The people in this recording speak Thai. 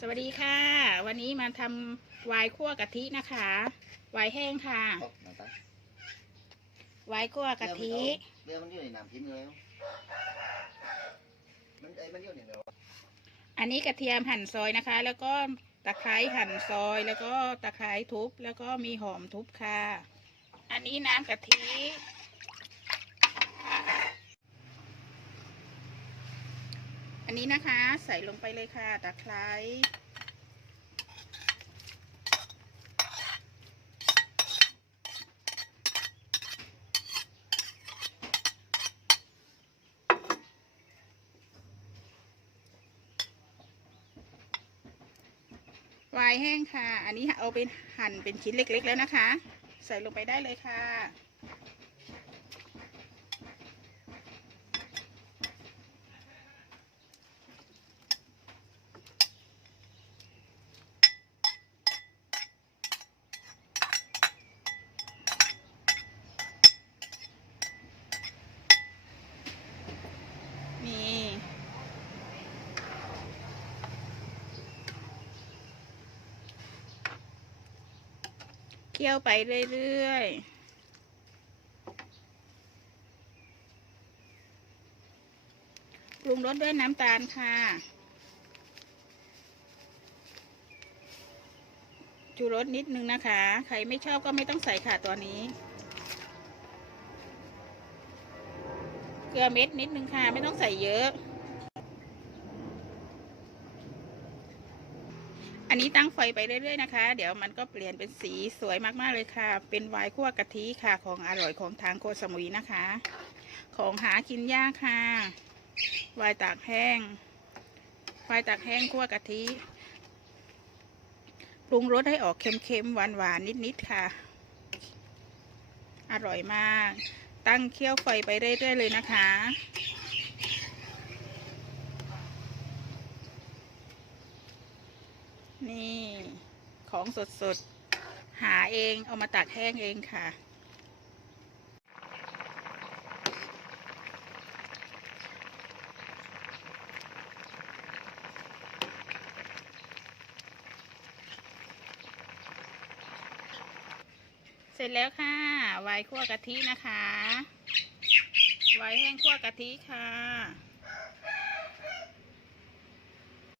สวัสดีค่ะ วันนี้มาทำไวน์คั่วกะทินะคะไวน์แห้งค่ะตบหนังตาไวน์คั่วกะทิเรือมันอยู่ในน้ำพิมพ์เลยมันไอ้มันอยู่ในเรืออันนี้กระเทียมหั่นซอยนะคะ แล้วก็ตะไคร้หั่นซอย แล้วก็ตะไคร้ทุบ แล้วก็มีหอมทุบค่ะ อันนี้น้ำกะทิ อันนี้นะคะใส่ลงไปเลยค่ะตะไคร้วน์แห้งค่ะ อันนี้เอาเป็นหั่นเป็นชิ้นเล็ก ๆ แล้วนะคะ ใส่ลงไปได้เลยค่ะ นี่ เคี่ยวไปเรื่อยๆปรุงรสด้วยน้ำตาลค่ะชูรสนิดนึงนะคะ ใครไม่ชอบก็ไม่ต้องใส่ค่ะตัวนี้ เกลือเม็ดนิดนึงค่ะ ไม่ต้องใส่เยอะ อันนี้ตั้งไฟไปเรื่อยๆนะคะ เดี๋ยวมันก็เปลี่ยนเป็นสีสวยมากๆเลยค่ะ เป็นไวน์คั่วกะทิค่ะ ของอร่อยของทางโคสมุยนะคะ ของหากินยากค่ะไวน์ตากแห้งไวน์ตากแห้งคั่วกะทิปรุงรสให้ออกเค็มๆหวานๆนิดๆค่ะ อร่อยมาก ตั้งเคี่ยวไฟไปเรื่อยๆเลยนะคะ นี่ ของสดๆหาเอง เอามาตากแห้งเองค่ะ เสร็จแล้วค่ะ ไวน์คั่วกะทินะคะ ไวน์แห้งคั่วกะทิค่ะ